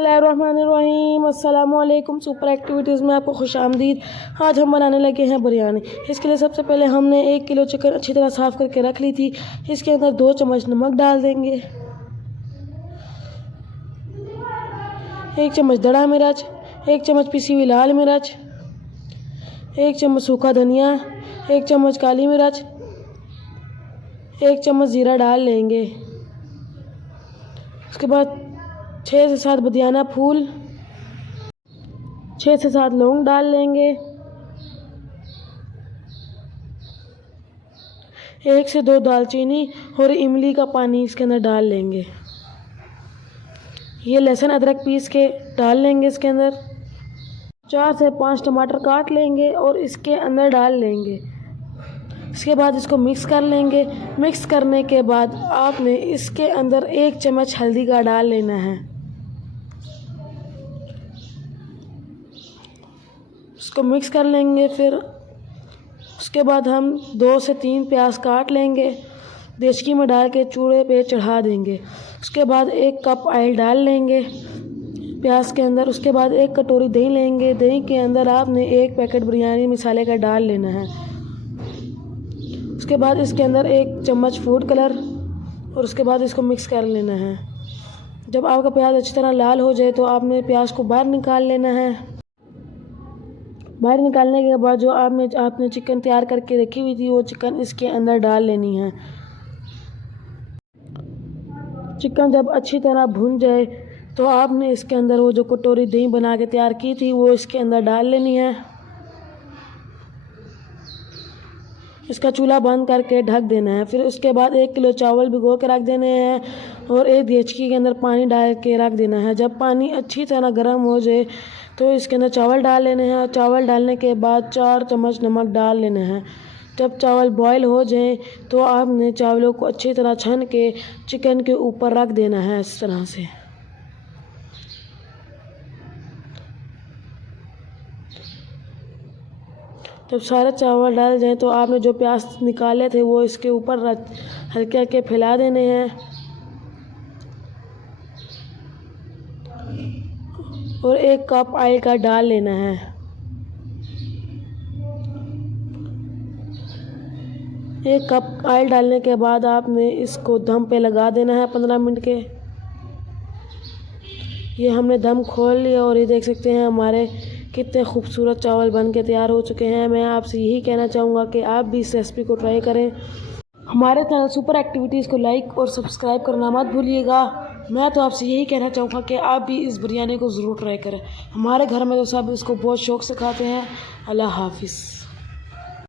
बिस्मिल्लाहिर्रहमानिर्रहीम। अस्सलामुअलैकुम। Super activities में आपको खुश आमदीद। आज हम बनाने लगे हैं बिरयानी। इसके लिए सबसे पहले हमने 1 किलो चिकन अच्छी तरह साफ़ करके रख ली थी। इसके अंदर 2 चम्मच नमक डाल देंगे, 1 चम्मच दड़ा मिर्च, 1 चम्मच पिसी हुई लाल मिर्च, 1 चम्मच सूखा धनिया, 1 चम्मच काली मिर्च, 1 चम्मच ज़ीरा डाल लेंगे। उसके बाद 6 से 7 बदियाना फूल, 6 से 7 लौंग डाल लेंगे, 1 से 2 दालचीनी और इमली का पानी इसके अंदर डाल लेंगे। ये लहसुन अदरक पीस के डाल लेंगे इसके अंदर। 4 से 5 टमाटर काट लेंगे और इसके अंदर डाल लेंगे। इसके बाद इसको मिक्स कर लेंगे। मिक्स करने के बाद आपने इसके अंदर 1 चम्मच हल्दी का डाल लेना है। इसको मिक्स कर लेंगे। फिर उसके बाद हम 2 से 3 प्याज काट लेंगे, देचकी में डाल के चूल्हे पे चढ़ा देंगे। उसके बाद 1 कप ऑयल डाल लेंगे प्याज के अंदर। उसके बाद 1 कटोरी दही लेंगे। दही के अंदर आपने 1 पैकेट बिरयानी मसाले का डाल लेना है। उसके बाद इसके अंदर 1 चम्मच फूड कलर और उसके बाद इसको मिक्स कर लेना है। जब आपका प्याज अच्छी तरह लाल हो जाए तो आपने प्याज को बाहर निकाल लेना है। बाहर निकालने के बाद जो आपने चिकन तैयार करके रखी हुई थी वो चिकन इसके अंदर डाल लेनी है। चिकन जब अच्छी तरह भुन जाए तो आपने इसके अंदर वो जो कटोरी दही बना के तैयार की थी वो इसके अंदर डाल लेनी है। इसका चूल्हा बंद करके ढक देना है। फिर उसके बाद 1 किलो चावल भिगो के रख देने हैं और 1 देचकी के अंदर पानी डाल के रख देना है। जब पानी अच्छी तरह गर्म हो जाए तो इसके अंदर चावल डाल लेने हैं। चावल डालने के बाद 4 चम्मच नमक डाल लेना है। जब चावल बॉयल हो जाए तो आपने चावलों को अच्छी तरह छन के चिकन के ऊपर रख देना है इस तरह से। जब सारे चावल डाल जाएं तो आपने जो प्याज निकाले थे वो इसके ऊपर हल्के हल्के फैला देने हैं और 1 कप ऑयल का डाल लेना है। 1 कप ऑयल डालने के बाद आपने इसको दम पे लगा देना है 15 मिनट के। ये हमने दम खोल लिया और ये देख सकते हैं हमारे कितने खूबसूरत चावल बन के तैयार हो चुके हैं। मैं आपसे यही कहना चाहूँगा कि आप भी इस रेसिपी को ट्राई करें। हमारे चैनल सुपर एक्टिविटीज़ को लाइक और सब्सक्राइब करना मत भूलिएगा। मैं तो आपसे यही कहना चाहूँगा कि आप भी इस बिरयानी को ज़रूर ट्राई करें। हमारे घर में तो सब इसको बहुत शौक़ से खाते हैं। अल्लाह हाफिज़।